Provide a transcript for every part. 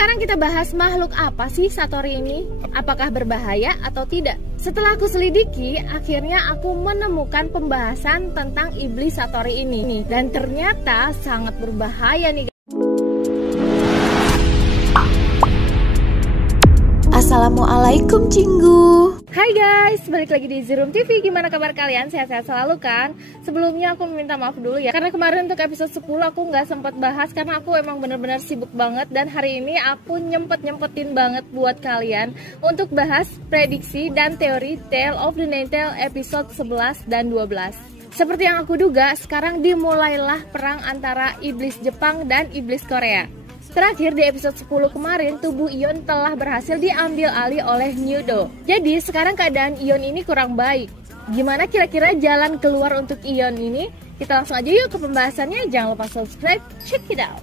Sekarang kita bahas makhluk apa sih Satori ini? Apakah berbahaya atau tidak? Setelah aku selidiki, akhirnya aku menemukan pembahasan tentang iblis Satori ini. Dan ternyata sangat berbahaya nih. Assalamualaikum Cinggu. Hai guys, balik lagi di Zerum TV. Gimana kabar kalian? Sehat-sehat selalu kan? Sebelumnya aku minta maaf dulu ya, karena kemarin untuk episode 10 aku nggak sempat bahas karena aku emang bener-bener sibuk banget. Dan hari ini aku nyempetin banget buat kalian untuk bahas prediksi dan teori Tale of the Nine-Tails episode 11 dan 12. Seperti yang aku duga, sekarang dimulailah perang antara iblis Jepang dan iblis Korea. Terakhir di episode 10 kemarin, tubuh Ion telah berhasil diambil alih oleh Nyudo. Jadi sekarang keadaan Ion ini kurang baik. Gimana kira-kira jalan keluar untuk Ion ini? Kita langsung aja yuk ke pembahasannya. Jangan lupa subscribe, check it out.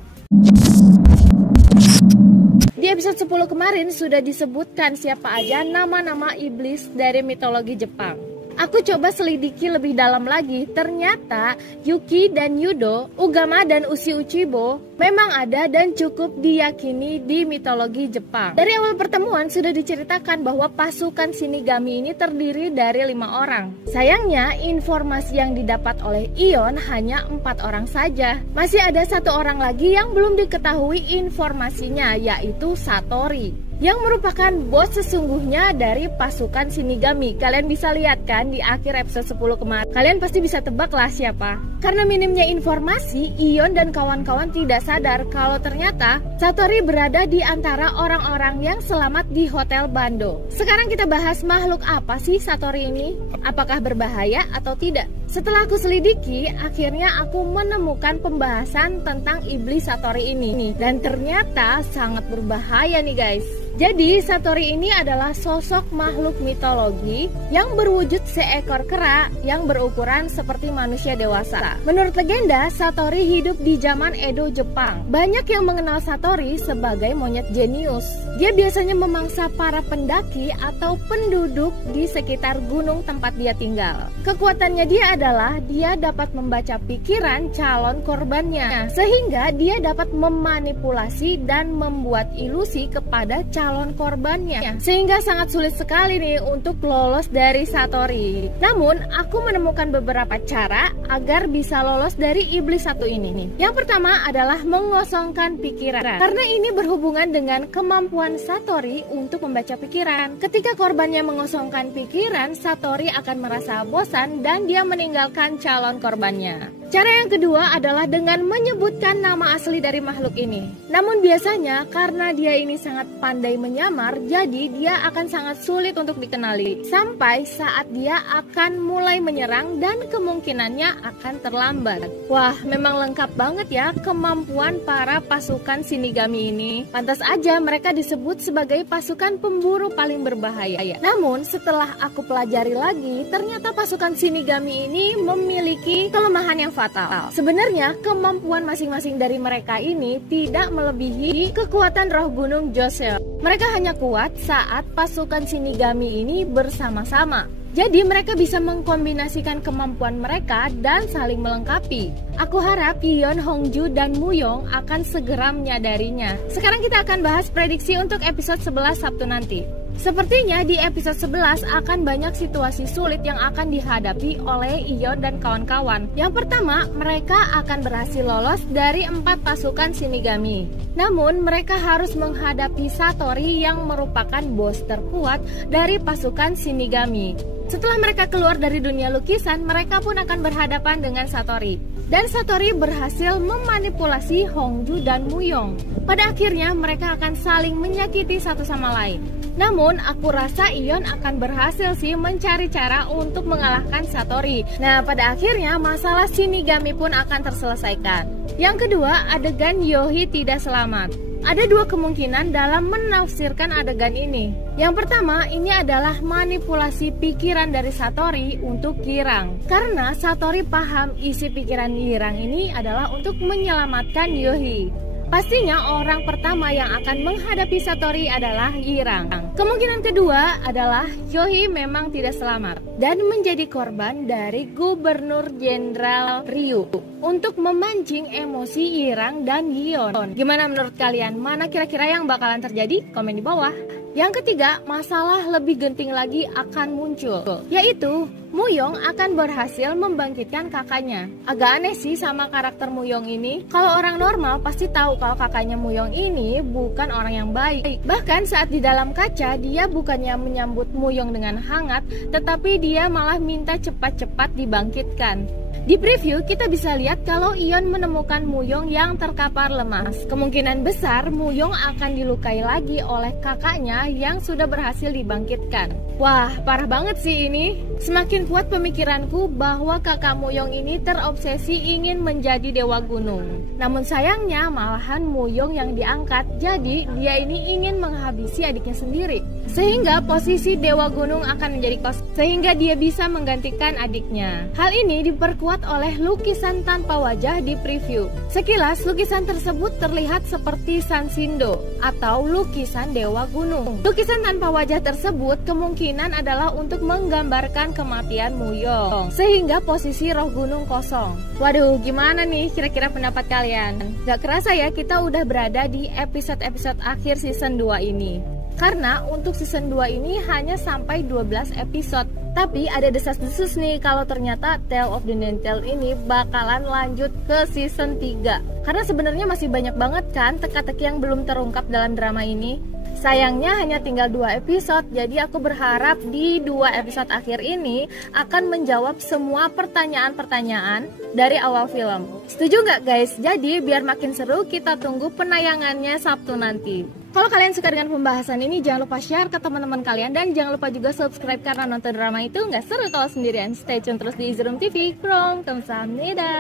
Di episode 10 kemarin sudah disebutkan siapa aja nama-nama iblis dari mitologi Jepang. Aku coba selidiki lebih dalam lagi, ternyata Yuki dan Yudo, Ugama dan Ushi Uchibo memang ada dan cukup diyakini di mitologi Jepang. Dari awal pertemuan sudah diceritakan bahwa pasukan Shinigami ini terdiri dari 5 orang. Sayangnya informasi yang didapat oleh Ion hanya 4 orang saja. Masih ada 1 orang lagi yang belum diketahui informasinya, yaitu Satori, yang merupakan bos sesungguhnya dari pasukan Shinigami. Kalian bisa lihat kan di akhir episode 10 kemarin. Kalian pasti bisa tebak lah siapa. Karena minimnya informasi, Ion dan kawan-kawan tidak sadar kalau ternyata Satori berada di antara orang-orang yang selamat di Hotel Bando. Sekarang kita bahas makhluk apa sih Satori ini? Apakah berbahaya atau tidak? Setelah aku selidiki, akhirnya aku menemukan pembahasan tentang iblis Satori ini. Dan ternyata sangat berbahaya nih guys. Jadi Satori ini adalah sosok makhluk mitologi yang berwujud seekor kera yang berukuran seperti manusia dewasa. Menurut legenda, Satori hidup di zaman Edo, Jepang. Banyak yang mengenal Satori sebagai monyet jenius. Dia biasanya memangsa para pendaki atau penduduk di sekitar gunung tempat dia tinggal. Kekuatannya dia adalah dia dapat membaca pikiran calon korbannya, sehingga dia dapat memanipulasi dan membuat ilusi kepada calon korbannya, sehingga sangat sulit sekali nih untuk lolos dari Satori. Namun aku menemukan beberapa cara agar bisa lolos dari iblis satu ini nih. Yang pertama adalah mengosongkan pikiran, karena ini berhubungan dengan kemampuan Satori untuk membaca pikiran. Ketika korbannya mengosongkan pikiran, Satori akan merasa bosan dan dia meninggalkan calon korbannya. Cara yang kedua adalah dengan menyebutkan nama asli dari makhluk ini. Namun biasanya karena dia ini sangat pandai menyamar, jadi dia akan sangat sulit untuk dikenali sampai saat dia akan mulai menyerang dan kemungkinannya akan terlambat. Wah, memang lengkap banget ya kemampuan para pasukan Shinigami ini. Pantas aja mereka disebut sebagai pasukan pemburu paling berbahaya. Namun setelah aku pelajari lagi, ternyata pasukan Shinigami ini memiliki kelemahan yang fatal. Sebenarnya kemampuan masing-masing dari mereka ini tidak melebihi kekuatan roh gunung Joseph. Mereka hanya kuat saat pasukan Shinigami ini bersama-sama. Jadi mereka bisa mengkombinasikan kemampuan mereka dan saling melengkapi. Aku harap Ion, Hongju, dan Muyong akan segera menyadarinya. Sekarang kita akan bahas prediksi untuk episode 11 Sabtu nanti. Sepertinya di episode 11 akan banyak situasi sulit yang akan dihadapi oleh Ion dan kawan-kawan. Yang pertama, mereka akan berhasil lolos dari 4 pasukan Shinigami. Namun mereka harus menghadapi Satori yang merupakan bos terkuat dari pasukan Shinigami. Setelah mereka keluar dari dunia lukisan, mereka pun akan berhadapan dengan Satori. Dan Satori berhasil memanipulasi Hongju dan Muyong. Pada akhirnya mereka akan saling menyakiti satu sama lain. Namun aku rasa Ion akan berhasil sih mencari cara untuk mengalahkan Satori. Nah, pada akhirnya masalah Shinigami pun akan terselesaikan. Yang kedua, adegan Yohi tidak selamat. Ada 2 kemungkinan dalam menafsirkan adegan ini. Yang pertama, ini adalah manipulasi pikiran dari Satori untuk Kirang. Karena Satori paham isi pikiran Kirang ini adalah untuk menyelamatkan Yohi. Pastinya orang pertama yang akan menghadapi Satori adalah Irang. Kemungkinan kedua adalah Yohi memang tidak selamat dan menjadi korban dari Gubernur Jenderal Ryu untuk memancing emosi Irang dan Gion. Gimana menurut kalian? Mana kira-kira yang bakalan terjadi? Komen di bawah. Yang ketiga, masalah lebih genting lagi akan muncul, yaitu Muyong akan berhasil membangkitkan kakaknya. Agak aneh sih sama karakter Muyong ini. Kalau orang normal pasti tahu kalau kakaknya Muyong ini bukan orang yang baik. Bahkan saat di dalam kaca, dia bukannya menyambut Muyong dengan hangat, tetapi dia malah minta cepat-cepat dibangkitkan. Di preview kita bisa lihat kalau Ion menemukan Muyong yang terkapar lemas. Kemungkinan besar Muyong akan dilukai lagi oleh kakaknya yang sudah berhasil dibangkitkan. Wah, parah banget sih ini. Semakin kuat pemikiranku bahwa kakak Muyong ini terobsesi ingin menjadi dewa gunung. Namun sayangnya malahan Muyong yang diangkat, jadi dia ini ingin menghabisi adiknya sendiri. Sehingga posisi dewa gunung akan menjadi kosong, sehingga dia bisa menggantikan adiknya. Hal ini diperkuat oleh lukisan tanpa wajah di preview. Sekilas lukisan tersebut terlihat seperti Sanshindo atau lukisan dewa gunung. Lukisan tanpa wajah tersebut kemungkinan adalah untuk menggambarkan kematian Muyong, sehingga posisi roh gunung kosong. Waduh, gimana nih kira-kira pendapat kalian? Gak kerasa ya kita udah berada di episode-episode akhir season 2 ini. Karena untuk season 2 ini hanya sampai 12 episode. Tapi ada desas-desus nih kalau ternyata Tale of the Nine Tails ini bakalan lanjut ke season 3. Karena sebenarnya masih banyak banget kan teka-teki yang belum terungkap dalam drama ini. Sayangnya hanya tinggal 2 episode, jadi aku berharap di 2 episode akhir ini akan menjawab semua pertanyaan-pertanyaan dari awal film. Setuju nggak guys? Jadi biar makin seru kita tunggu penayangannya Sabtu nanti. Kalau kalian suka dengan pembahasan ini, jangan lupa share ke teman-teman kalian dan jangan lupa juga subscribe karena nonton drama itu nggak seru kalau sendirian. Stay tune terus di Easy Room TV. Kamsahamnida.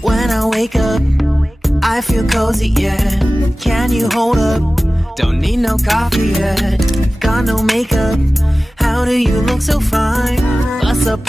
When I wake up, I feel cozy, yeah. Can you hold up? Don't need no coffee yet. Got no makeup. How do you look so fine? Bust up